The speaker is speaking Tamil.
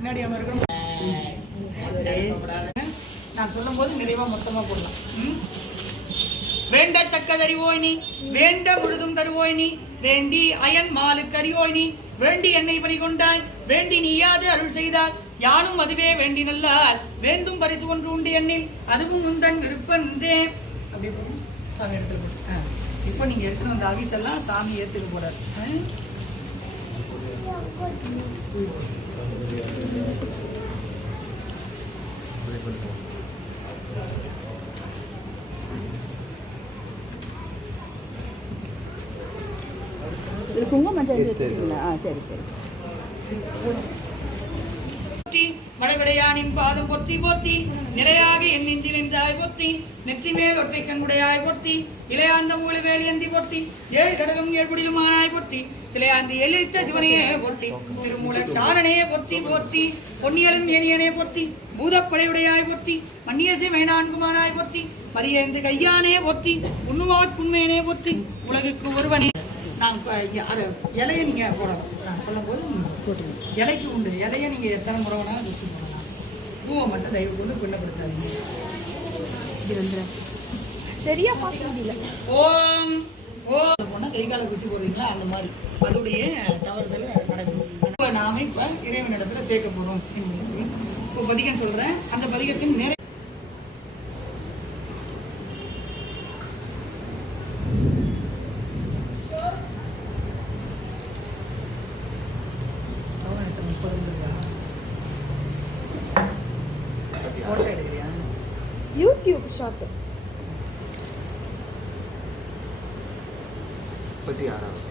முன்னாடி அவன் இருக்கணும். நான் சொல்லும் போது நிறைவா மொத்தமா போடலாம். வேண்டத்தக்கதறிவோய் நீ, வேண்ட முழுதும் தருவோய் நீ, வேண்டி அயன் மாலு கரியோய் நீ, வேண்டி என்னை பணி கொண்டாய், வேண்டி நீயாது அருள் செய்தால் யானும் அதுவே வேண்டி நல்லால், வேண்டும் பரிசு ஒன்று உண்டு எண்ணில் அதுவும் உந்தன் விருப்பன்றே. அப்படி சாமி எடுத்துட்டு போட்டு இப்போ நீங்க எடுத்துட்டு வந்த அவிஸ் எல்லாம் சாமி ஏத்துக்க போறாரு. குங்குமம் சரி சரி. மழவிடையானின் பாதம் பொத்தி போத்தி, நிலையாக என் நெஞ்சில் நின்றாய் பொத்தி, நெற்றி மேல் ஒற்றை கண்குடையாய் பொத்தி, இளையாந்த மூளை வேல் ஏந்தி பொத்தி, ஏழு கடலும் ஏழ்குடிலும் ஆனாய் பொத்தி, சிலையாந்தி எழித்த சிவனையே பொத்தி, திருமூல காலனே பொத்தி போற்றி, பொன்னியலும் ஏனியனே பொத்தி, பூதப்படையுடையாய் பொத்தி, மன்னியசை மைனான்குமானாய் பொத்தி, மரியந்து கையானே பொத்தி, உண்ணுவாட் புண்மையனே பொத்தி, உலகுக்கு ஒருவனே. நான் இலையை நீங்கள் போடலாம். நான் சொல்லும் போது நீங்கள் போட்டுருங்க. இலைக்கு உண்டு. இலையை நீங்கள் எத்தனை முறை வேணாலும் வச்சு போடலாம். பூவை மட்டும் தயவு கொண்டு பின்னப்படுத்தாதீங்க. இது வந்து சரியா பார்க்க முடியல. ஓம் ஓம் போனால் கை காலை குச்சி போடுறீங்களா, அந்த மாதிரி அதோடைய தவறுதல் நடக்கும். நாம இப்போ இறைவனிடத்துல சேர்க்க போகிறோம். இப்போ பதிகம் சொல்கிறேன். அந்த பதிகத்தின் நிறைய யூடியூப் ஷாப் 36